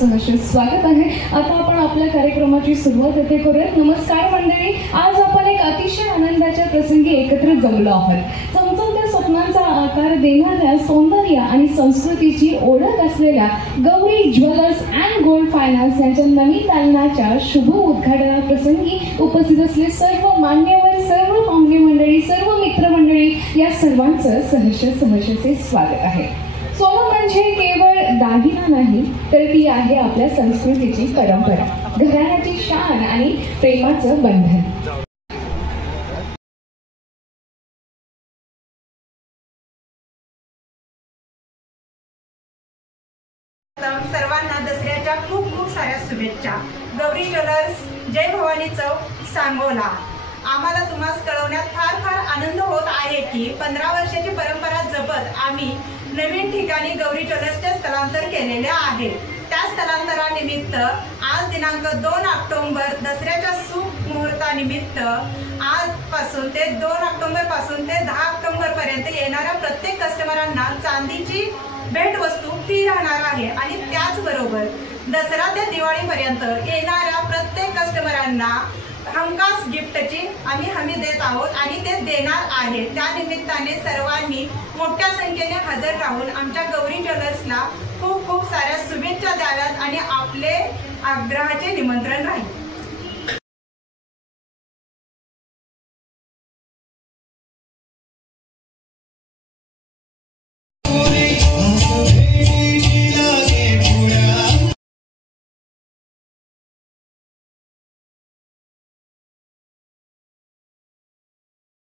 सहर्ष स्वागत आहे। आता आपण आपल्या कार्यक्रमाची सुरुवात इथे करूया। नमस्कार मंडळी, आज आपण एक अतिशय आनंदाच्या प्रसंगी एकत्र जमलो आहोत। चमचमत्या स्वप्नांचा आकार देणाऱ्या सौंदर्य आणि संस्कृतीची ओळख असलेल्या Gauri jewellers and gold finance यांच्या नवीन दालनाच्या शुभ उद्घाटनाप्रसंगी उपस्थित असलेले सर्व मान्यवर, सर्व पाहुणे मंडळी, सर्व मित्रमंडळी या सर्वांचं सहर्ष स्वागत आहे। सोनं म्हणजे केवळ दागिना नाही, तर ती आहे आपल्या संस्कृतीची परंपरा, घराण्याची शान आणि प्रेमाचं बंधन। सर्वांना दसऱ्याच्या खूप खूप साऱ्या शुभेच्छा। गौरी ज्वेलर्स, जय भवानी चौक, सांगोला। आम्हाला तुम्हाला कळवण्यात फार आनंद होत आहे की 15 वर्षाची परंपरा जपत आम्ही नवीन ठिकाणी गौरी ज्वेलर्सचे स्थलांतर केलेले आहे। त्या स्थलांतरानिमित्त आज दिनांक 2 ऑक्टोबर दसऱ्याच्या शुभ मुहूर्तानिमित्त आजपासून ते 2 ऑक्टोबर पासून ते 10 ऑक्टोबर पर्यंत येणाऱ्या प्रत्येक कस्टमरांना चांदीची भेटवस्तू फ्री राहणार आहे आणि त्याचबरोबर दसरा ते दिवाळीपर्यंत येणाऱ्या प्रत्येक कस्टमरांना हमखास गिफ्टची आम्ही हमी देत आहोत आणि ते देणार आहे। त्या निमित्ताने सर्वांनी मोठ्या संख्येने हजर राहून आमच्या गौरी ज्वेलर्सला खूप साऱ्या शुभेच्छा द्याव्यात आणि आपले आग्रहाचे निमंत्रण राहील।